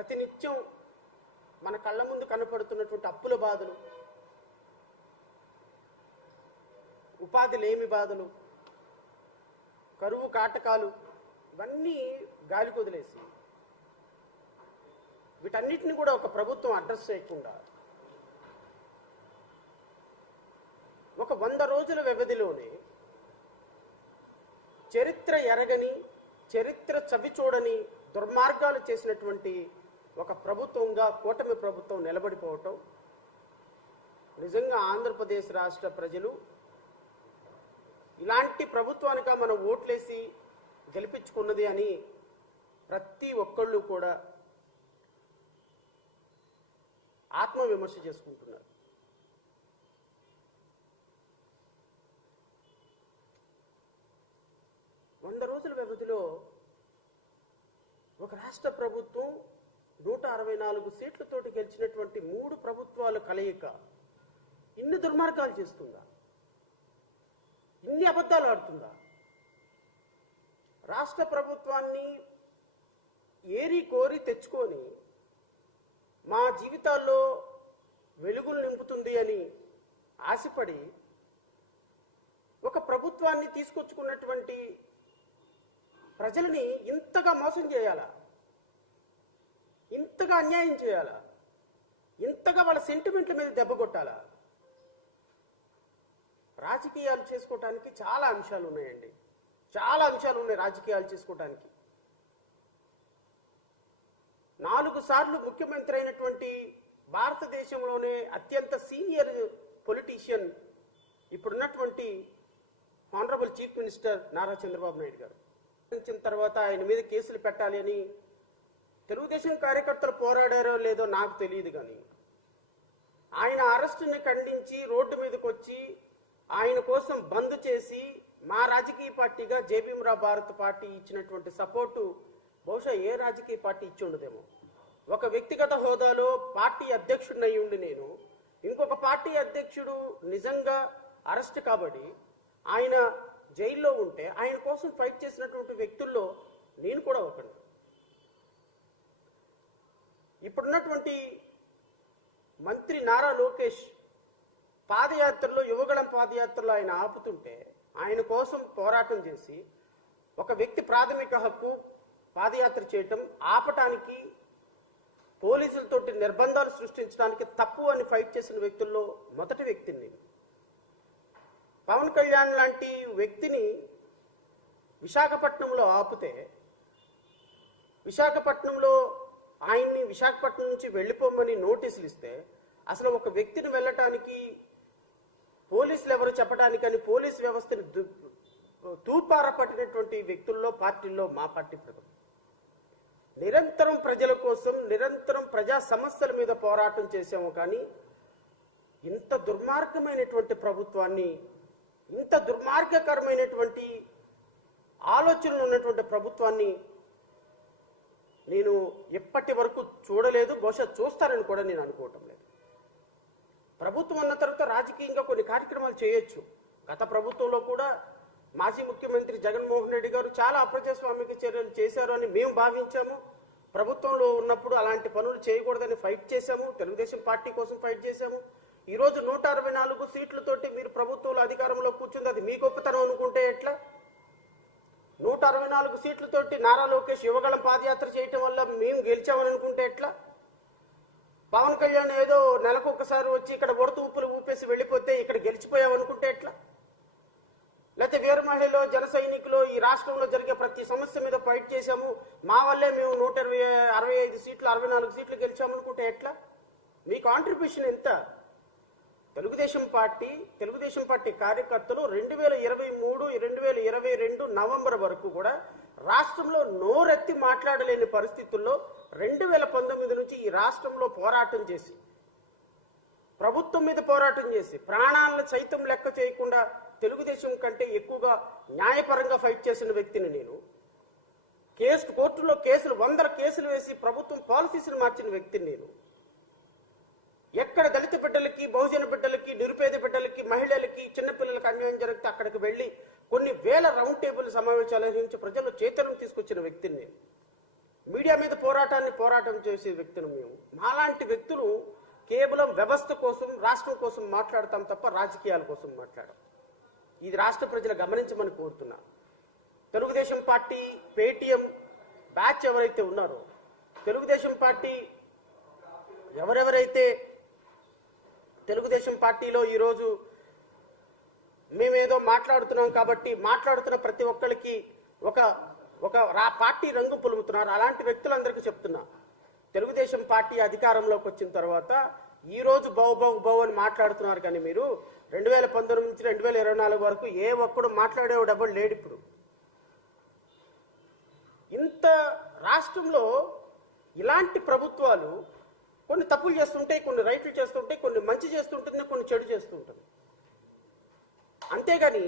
ప్రతినిత్యం మన కళ్ళ ముందు కనపడుతున్నటువంటి అప్పుల బాధలు, ఉపాధి లేమి బాధలు, కరువు కాటకాలు ఇవన్నీ గాలి కొదిలేసి వీటన్నిటిని కూడా ఒక ప్రభుత్వం అడ్రస్ చేయకుండా ఒక 100 రోజుల వ్యవధిలోనే చరిత్ర ఎరగని, చరిత్ర చవి చూడని దుర్మార్గాలు చేసినటువంటి ఒక ప్రభుత్వంగా కూటమి ప్రభుత్వం నిలబడిపోవటం నిజంగా ఆంధ్రప్రదేశ్ రాష్ట్ర ప్రజలు ఇలాంటి ప్రభుత్వానిగా మనం ఓట్లేసి గెలిపించుకున్నది అని ప్రతి ఒక్కళ్ళు కూడా ఆత్మవిమర్శ చేసుకుంటున్నారు. వంద రోజుల వ్యవధిలో ఒక రాష్ట్ర ప్రభుత్వం 164 సీట్లతోటి గెలిచినటువంటి 3 ప్రభుత్వాల కలయిక ఇన్ని దుర్మార్గాలు చేస్తుందా? ఇన్ని అబద్ధాలు ఆడుతుందా? రాష్ట్ర ప్రభుత్వాన్ని ఏరి కోరి తెచ్చుకొని మా జీవితాల్లో వెలుగులు నింపుతుంది అని ఆశపడి ఒక ప్రభుత్వాన్ని తీసుకొచ్చుకున్నటువంటి ప్రజలని ఇంతగా మోసం చేయాలా? ఇంతగా అన్యాయం చేయాలా? ఇంతగా వాళ్ళ సెంటిమెంట్ల మీద దెబ్బ కొట్టాలా? రాజకీయాలు చేసుకోవటానికి చాలా అంశాలు ఉన్నాయండి, చాలా అంశాలు ఉన్నాయి రాజకీయాలు చేసుకోవటానికి. 4 సార్లు ముఖ్యమంత్రి అయినటువంటి భారతదేశంలోనే అత్యంత సీనియర్ పొలిటీషియన్ ఇప్పుడున్నటువంటి honourable chief minister Nara Chandrababu Naidu గారు వచ్చిన తర్వాత ఆయన మీద కేసులు పెట్టాలి అని తెలుగుదేశం కార్యకర్తలు పోరాడారో లేదో నాకు తెలియదు, కానీ ఆయన అరెస్టుని ఖండించి రోడ్డు మీదకి వచ్చి ఆయన కోసం బంద్ చేసి మా రాజకీయ పార్టీగా జేబీఎంరావు భారత్ పార్టీ ఇచ్చినటువంటి సపోర్టు బహుశా ఏ రాజకీయ పార్టీ ఇచ్చి ఉండదేమో. ఒక వ్యక్తిగత హోదాలో పార్టీ అధ్యక్షుడిని అయి ఉండి నేను ఇంకొక పార్టీ అధ్యక్షుడు నిజంగా అరెస్ట్ కాబట్టి ఆయన జైల్లో ఉంటే ఆయన కోసం ఫైట్ చేసినటువంటి వ్యక్తుల్లో నేను కూడా ఒకడు. ఇప్పుడున్నటువంటి మంత్రి నారా లోకేష్ పాదయాత్రలో, యువగళం పాదయాత్రలో ఆయన ఆపుతుంటే ఆయన కోసం పోరాటం చేసి ఒక వ్యక్తి ప్రాథమిక హక్కు పాదయాత్ర చేయటం ఆపటానికి పోలీసులతోటి నిర్బంధాలు సృష్టించడానికి తప్పు అని ఫైట్ చేసిన వ్యక్తుల్లో మొదటి వ్యక్తిని నేను. పవన్ కళ్యాణ్ లాంటి వ్యక్తిని విశాఖపట్నంలో ఆపితే విశాఖపట్నంలో ఆయన్ని విశాఖపట్నం నుంచి వెళ్ళిపోమని నోటీసులు ఇస్తే అసలు ఒక వ్యక్తిని వెళ్ళటానికి పోలీసులు ఎవరు చెప్పడానికని పోలీస్ వ్యవస్థని తూర్పారపట్టినటువంటి వ్యక్తుల్లో పార్టీల్లో మా పార్టీ ప్రభుత్వం నిరంతరం ప్రజల కోసం, నిరంతరం ప్రజా సమస్యల మీద పోరాటం చేసాము. కానీ ఇంత దుర్మార్గమైనటువంటి ప్రభుత్వాన్ని, ఇంత దుర్మార్గకరమైనటువంటి ఆలోచనలు ఉన్నటువంటి ప్రభుత్వాన్ని నేను ఎప్పటి వరకు చూడలేదు, బహుశా చూస్తారని కూడా నేను అనుకోవటం లేదు. ప్రభుత్వం అన్న తర్వాత రాజకీయంగా కొన్ని కార్యక్రమాలు చేయొచ్చు. గత ప్రభుత్వంలో కూడా మాజీ ముఖ్యమంత్రి జగన్మోహన్ రెడ్డి గారు చాలా అప్రజాస్వామిక చర్యలు చేశారు అని మేము భావించాము. ప్రభుత్వంలో ఉన్నప్పుడు అలాంటి పనులు చేయకూడదని ఫైట్ చేశాము. తెలుగుదేశం పార్టీ కోసం ఫైట్ చేశాము. ఈరోజు 164 సీట్లతోటి మీరు ప్రభుత్వంలో అధికారంలో కూర్చుంది అది మీ గొప్పతనం అనుకుంటే ఎట్లా? 164 సీట్లతోటి నారా లోకేష్ యువగళం పాదయాత్ర చేయటం వల్ల మేము గెలిచామని అనుకుంటే ఎట్లా? పవన్ కళ్యాణ్ ఏదో నెలకు ఒకసారి వచ్చి ఇక్కడ ఉడత ఊపులు ఊపేసి వెళ్ళిపోతే ఇక్కడ గెలిచిపోయామనుకుంటే ఎట్లా? లేకపోతే వీర మహిళలో, జన సైనికులు ఈ రాష్ట్రంలో జరిగే ప్రతి సమస్య మీద ఫైట్ చేశాము, మా వల్లే మేము 165 సీట్లు 64 సీట్లు గెలిచామనుకుంటే ఎట్లా? మీ కాంట్రిబ్యూషన్ ఎంత? తెలుగుదేశం పార్టీ కార్యకర్తలు 2023, 2022 నవంబర్ వరకు కూడా రాష్ట్రంలో నోరెత్తి మాట్లాడలేని పరిస్థితుల్లో 2019 నుంచి ఈ రాష్ట్రంలో పోరాటం చేసి, ప్రభుత్వం మీద పోరాటం చేసి, ప్రాణాలను సైతం లెక్క చేయకుండా తెలుగుదేశం కంటే ఎక్కువగా న్యాయపరంగా ఫైట్ చేసిన వ్యక్తిని నేను. కోర్టులో కేసులు 100 కేసులు వేసి ప్రభుత్వం పాలసీస్ని మార్చిన వ్యక్తిని నేను. ఎక్కడ దళిత బిడ్డలకి, బహుజన బిడ్డలకి, నిరుపేద బిడ్డలకి, మహిళలకి, చిన్నపిల్లలకి అన్యాయం జరిగితే అక్కడికి వెళ్ళి కొన్ని వేల రౌండ్ టేబుల్ సమావేశాలు నిర్వహించి ప్రజల్లో చైతన్యం తీసుకొచ్చిన వ్యక్తిని నేను. మీడియా మీద పోరాటం చేసే వ్యక్తులు మేము. మాలాంటి వ్యక్తులు కేవలం వ్యవస్థ కోసం, రాష్ట్రం కోసం మాట్లాడతాం తప్ప రాజకీయాల కోసం మాట్లాడం. ఇది రాష్ట్ర ప్రజలు గమనించమని కోరుతున్నా. తెలుగుదేశం పార్టీ పేటీఎం బ్యాచ్ ఎవరైతే ఉన్నారో, తెలుగుదేశం పార్టీ ఎవరెవరైతే తెలుగుదేశం పార్టీలో ఈరోజు మేమేదో మాట్లాడుతున్నాం కాబట్టి మాట్లాడుతున్న ప్రతి ఒక్కరికి ఒక పార్టీ రంగు పులుముతున్నారు. అలాంటి వ్యక్తులందరికీ చెప్తున్నా, తెలుగుదేశం పార్టీ అధికారంలోకి వచ్చిన తర్వాత ఈ రోజు బౌ అని మాట్లాడుతున్నారు. కానీ మీరు 2019 నుంచి 2024 వరకు ఏ ఒక్కడు మాట్లాడేవాడు ఎవడు లేడు. ఇప్పుడు ఇంత రాష్ట్రంలో ఇలాంటి ప్రభుత్వాలు కొన్ని తప్పులు చేస్తుంటాయి, కొన్ని రైట్లు చేస్తుంటాయి, కొన్ని మంచి చేస్తుంటుంది, కొన్ని చెడు చేస్తుంటుంది. అంతేగాని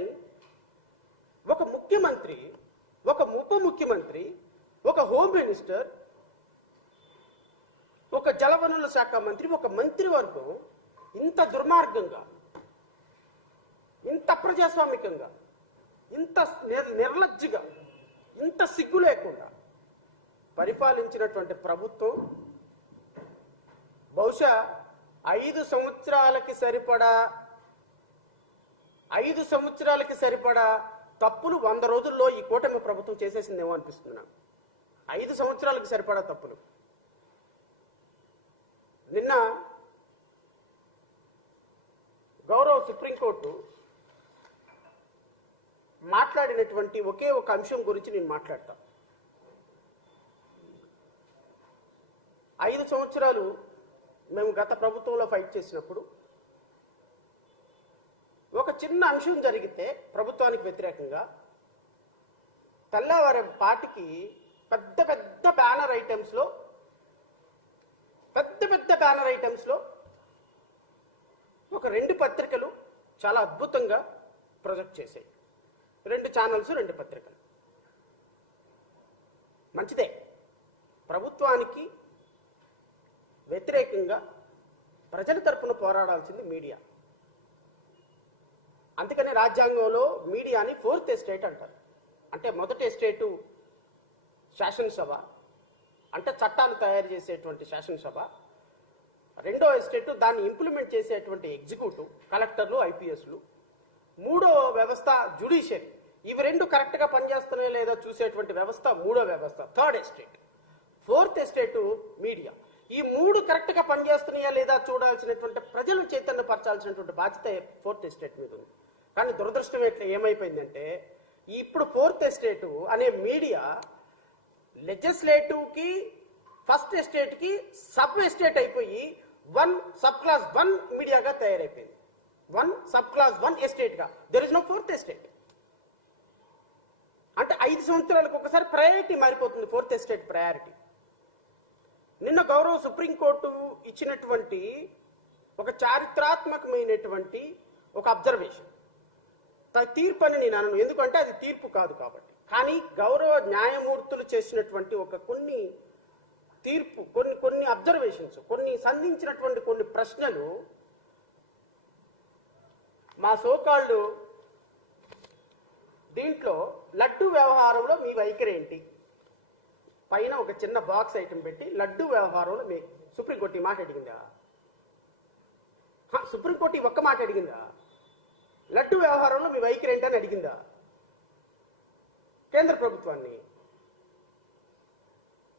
ఒక ముఖ్యమంత్రి, ఒక ఉప ముఖ్యమంత్రి, ఒక హోమ్ మినిస్టర్, ఒక జలవనరుల శాఖ మంత్రి, ఒక మంత్రివర్గం ఇంత దుర్మార్గంగా, ఇంత ప్రజాస్వామికంగా, ఇంత నిర్లజ్జగా, ఇంత సిగ్గు లేకుండా పరిపాలించినటువంటి ప్రభుత్వం బహుశా 5 సంవత్సరాలకి సరిపడా తప్పులు 100 రోజుల్లో ఈ కూటమి ప్రభుత్వం చేసేసిందేమో అనిపిస్తుంది నాకు. 5 సంవత్సరాలకు సరిపడా తప్పులు. నిన్న గౌరవ సుప్రీంకోర్టు మాట్లాడినటువంటి ఒకే ఒక అంశం గురించి నేను మాట్లాడతా. 5 సంవత్సరాలు మేము గత ప్రభుత్వంలో ఫైట్ చేసినప్పుడు ఒక చిన్న అంశం జరిగితే ప్రభుత్వానికి వ్యతిరేకంగా తెల్లవారి పాటికి పెద్ద పెద్ద బ్యానర్ ఐటమ్స్లో ఒక 2 పత్రికలు చాలా అద్భుతంగా ప్రొజెక్ట్ చేశాయి. 2 ఛానల్స్, 2 పత్రికలు. మంచిదే. ప్రభుత్వానికి వ్యతిరేకంగా ప్రజల తరపున పోరాడాల్సింది మీడియా. అందుకని రాజ్యాంగంలో మీడియాని 4th ఎస్టేట్ అంటారు. అంటే మొదటి ఎస్టేటు శాసనసభ, అంటే చట్టాలు తయారు చేసేటువంటి శాసనసభ. రెండో ఎస్టేటు దాన్ని ఇంప్లిమెంట్ చేసేటువంటి ఎగ్జిక్యూటివ్, కలెక్టర్లు, ఐపీఎస్లు. మూడో వ్యవస్థ జ్యుడిషియరీ. ఇవి 2 కరెక్ట్గా పనిచేస్తున్నాయో లేదా చూసేటువంటి వ్యవస్థ మూడో వ్యవస్థ, 3rd estate. 4th estate media. ఈ 3 కరెక్ట్గా పనిచేస్తున్నాయా లేదా చూడాల్సినటువంటి, ప్రజలను చైతన్యపరచాల్సినటువంటి బాధ్యత 4th ఎస్టేట్ మీద ఉంది. కానీ దురదృష్టం ఏమైపోయిందంటే ఇప్పుడు 4th ఎస్టేటు అనే మీడియా లెజిస్లేటివ్కి, ఫస్ట్ ఎస్టేట్కి సబ్ ఎస్టేట్ అయిపోయి 1 సబ్ క్లాస్ 1 మీడియాగా తయారైపోయింది. 1 సబ్ క్లాస్ 1 ఎస్టేట్గా. There is no 4th estate. అంటే 5 సంవత్సరాలకు ఒకసారి ప్రయారిటీ మారిపోతుంది, 4th ఎస్టేట్ ప్రయారిటీ. నిన్న గౌరవ సుప్రీంకోర్టు ఇచ్చినటువంటి ఒక చారిత్రాత్మకమైనటువంటి ఒక అబ్జర్వేషన్, తీర్పు అని నేను అనను, ఎందుకంటే అది తీర్పు కాదు కాబట్టి. కానీ గౌరవ న్యాయమూర్తులు చేసినటువంటి కొన్ని అబ్జర్వేషన్స్, కొన్ని సంధించినటువంటి కొన్ని ప్రశ్నలు మా సోకాళ్ళు దీంట్లో లడ్డు వ్యవహారంలో మీ వైఖరి ఏంటి పైన ఒక చిన్న బాక్స్ ఐటమ్ పెట్టి, లడ్డు వ్యవహారంలో మీ సుప్రీంకోర్టు ఈ మాట అడిగిందా? సుప్రీంకోర్టు ఈ ఒక్క మాట అడిగిందా? లడ్డు వ్యవహారంలో మీ వైఖరి ఏంటి అని అడిగిందా కేంద్ర ప్రభుత్వాన్ని?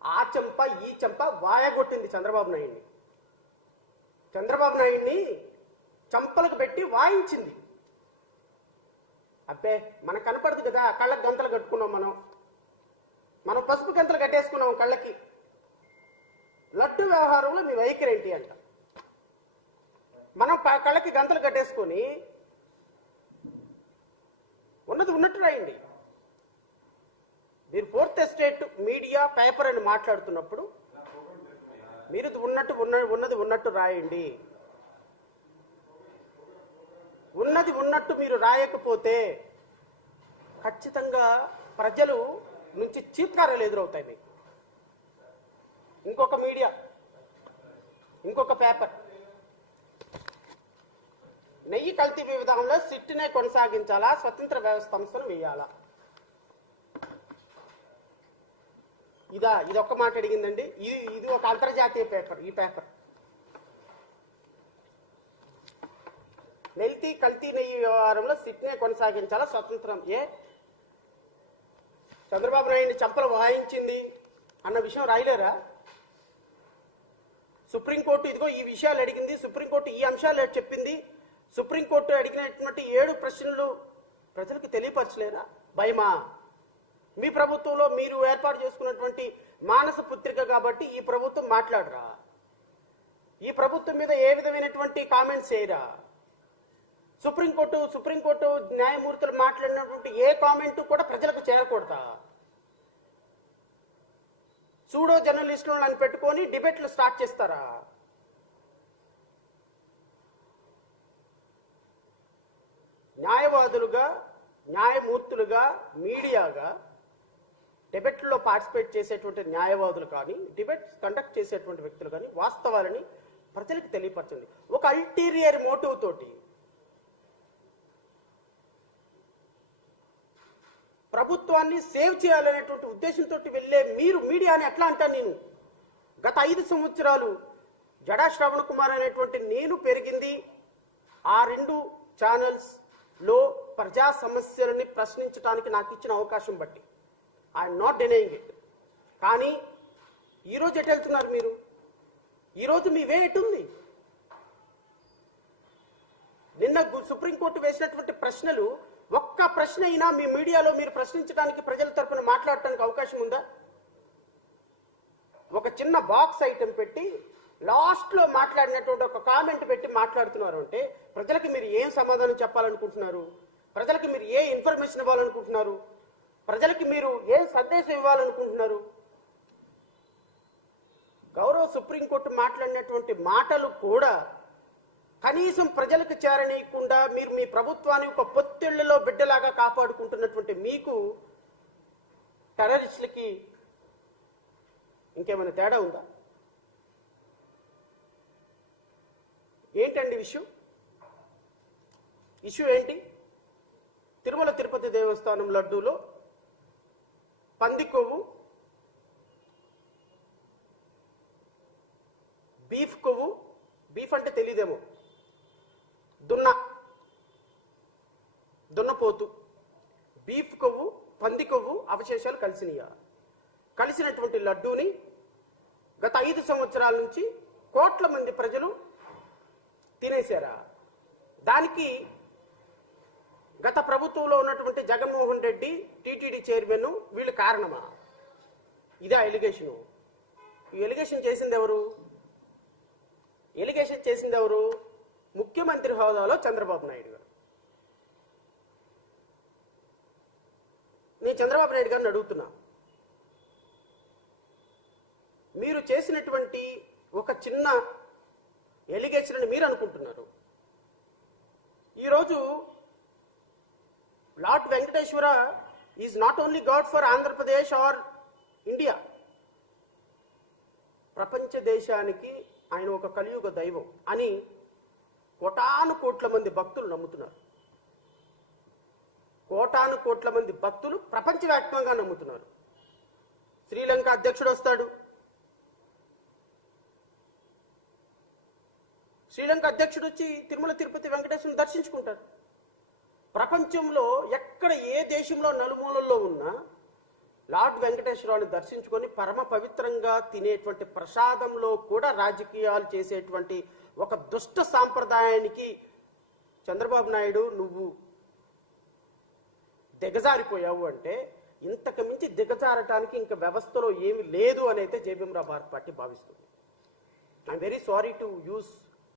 ఆ చెంప ఈ చెంప వాయగొట్టింది చంద్రబాబు నాయుడిని చంపలకు పెట్టి వాయించింది. అబ్బే మనకు కనపడదు కదా, కళ్ళకి గంతలు కట్టుకున్నాం, మనం పసుపు గంతలు కట్టేసుకున్నాం కళ్ళకి. లడ్డు వ్యవహారంలో మీ వైఖరి ఏంటి అంట. మనం కళ్ళకి గంతలు కట్టేసుకొని ఉన్నది ఉన్నట్టు రాయండి. మీరు 4th ఎస్టేట్ మీడియా పేపర్ అని మాట్లాడుతున్నప్పుడు మీరు ఉన్నది ఉన్నట్టు రాయండి. ఉన్నది ఉన్నట్టు మీరు రాయకపోతే ఖచ్చితంగా ప్రజలు నుంచి చీత్కారాలు ఎదురవుతాయి మీకు. ఇంకొక మీడియా, ఇంకొక పేపర్, నెయ్యి కల్తీ విధానంలో సిట్నే కొనసాగించాలా, స్వతంత్ర వ్యవస్థ సంస్థను వేయాలా? ఇది ఒక్క మాట అడిగిందండి. ఇది ఒక అంతర్జాతీయ పేపర్. ఈ పేపర్ కల్తీ నెయ్యి వ్యవహారంలో సిట్నే కొనసాగించాలా స్వతంత్రం. చంద్రబాబు నాయుడిని చంపలు వాయించింది అన్న విషయం రాయలేరా? సుప్రీంకోర్టు ఇదిగో ఈ విషయాలు అడిగింది, సుప్రీంకోర్టు ఈ అంశాలు చెప్పింది, సుప్రీంకోర్టు అడిగినటువంటి 7 ప్రశ్నలు ప్రజలకు తెలియపరచలేరా? భయమా? మీ ప్రభుత్వంలో మీరు ఏర్పాటు చేసుకున్నటువంటి మానస పుత్రిక కాబట్టి ఈ ప్రభుత్వం మాట్లాడరా? ఈ ప్రభుత్వం మీద ఏ విధమైనటువంటి కామెంట్స్ చేయరా? సుప్రీంకోర్టు న్యాయమూర్తులు మాట్లాడినటువంటి ఏ కామెంట్ కూడా ప్రజలకు చేరకూడదా? సూడో జర్నలిస్టులను పెట్టుకొని డిబేట్లు స్టార్ట్ చేస్తారా? న్యాయవాదులుగా, న్యాయమూర్తులుగా, మీడియాగా డిబేట్లో పార్టిసిపేట్ చేసేటువంటి న్యాయవాదులు కానీ, డిబేట్స్ కండక్ట్ చేసేటువంటి వ్యక్తులు కానీ వాస్తవాలని ప్రజలకు తెలియపరచండి. ఒక అల్టీరియర్ మోటివ్ తోటి ప్రభుత్వాన్ని సేవ్ చేయాలనేటువంటి ఉద్దేశంతో వెళ్ళే మీరు మీడియాని ఎట్లా అంటాను నేను? గత 5 సంవత్సరాలు జడా శ్రవణ కుమార్ అనేటువంటి నేను పెరిగింది ఆ 2 ఛానల్స్ లో ప్రజా సమస్యలని ప్రశ్నించడానికి నాకు ఇచ్చిన అవకాశం బట్టి. I'm not denying it. కానీ ఈరోజు ఎటు వెళ్తున్నారు మీరు? ఈరోజు మీ వే ఎటుంది? నిన్న సుప్రీంకోర్టు వేసినటువంటి ప్రశ్నలు ఒక్క ప్రశ్న అయినా మీ మీడియాలో మీరు ప్రశ్నించడానికి, ప్రజల తరఫున మాట్లాడటానికి అవకాశం ఉందా? ఒక చిన్న బాక్స్ ఐటెం పెట్టి లాస్ట్లో మాట్లాడినటువంటి ఒక కామెంట్ పెట్టి మాట్లాడుతున్నారు అంటే ప్రజలకు మీరు ఏం సమాధానం చెప్పాలనుకుంటున్నారు? ప్రజలకు మీరు ఏ ఇన్ఫర్మేషన్ ఇవ్వాలనుకుంటున్నారు? ప్రజలకి మీరు ఏం సందేశం ఇవ్వాలనుకుంటున్నారు? గౌరవ సుప్రీంకోర్టు మాట్లాడినటువంటి మాటలు కూడా కనీసం ప్రజలకు చేరనీయకుండా మీరు మీ ప్రభుత్వాన్ని ఒక పొత్తిళ్లలో బిడ్డలాగా కాపాడుకుంటున్నటువంటి మీకు టెర్రరిస్టులకి ఇంకేమైనా తేడా ఉందా? ఏంటండి ఇష్యూ ఏంటి? తిరుమల తిరుపతి దేవస్థానం లడ్డూలో పంది కొవ్వు, బీఫ్ కొవ్వు, బీఫ్ అంటే తెలియదేమో, దున్నపోతు, బీఫ్ కొవ్వు, పంది కొవ్వు అవశేషాలు కలిసినటువంటి లడ్డూని గత 5 సంవత్సరాల నుంచి కోట్ల మంది ప్రజలు తినేశారా? దానికి గత ప్రభుత్వంలో ఉన్నటువంటి జగన్మోహన్ రెడ్డి, టీటీడీ చైర్మన్ వీళ్ళు కారణమా? ఇదే ఎలిగేషను. ఈ ఎలిగేషన్ చేసింది ఎవరు? ముఖ్యమంత్రి హోదాలో చంద్రబాబు నాయుడు గారు. నేను చంద్రబాబు నాయుడు గారిని అడుగుతున్నా, మీరు చేసినటువంటి ఒక చిన్న ఎలిగేషన్ అని మీరు అనుకుంటున్నారు. ఈరోజు lord Venkateswara is not only God for Andhra Pradesh are India. ప్రపంచ దేశానికి ఆయన ఒక కలియుగ దైవం అని కోటాను కోట్ల మంది భక్తులు నమ్ముతున్నారు. కోటాను కోట్ల మంది భక్తులు ప్రపంచవ్యాప్తంగా నమ్ముతున్నారు. శ్రీలంక అధ్యక్షుడు వస్తాడు, శ్రీలంక అధ్యక్షుడు వచ్చి తిరుమల తిరుపతి వెంకటేశ్వరుని దర్శించుకుంటారు. ప్రపంచంలో ఎక్కడ ఏ దేశంలో నలుమూలల్లో ఉన్నా లార్డ్ వెంకటేశ్వరరావుని దర్శించుకొని పరమ పవిత్రంగా తినేటువంటి ప్రసాదంలో కూడా రాజకీయాలు చేసేటువంటి ఒక దుష్ట సాంప్రదాయానికి చంద్రబాబు నాయుడు నువ్వు దిగజారిపోయావు అంటే ఇంతకు మించి దిగజారటానికి ఇంకా వ్యవస్థలో ఏమి లేదు అని అయితే జేబీఎం రావు భారత్ పార్టీ భావిస్తుంది. I'm very sorry to use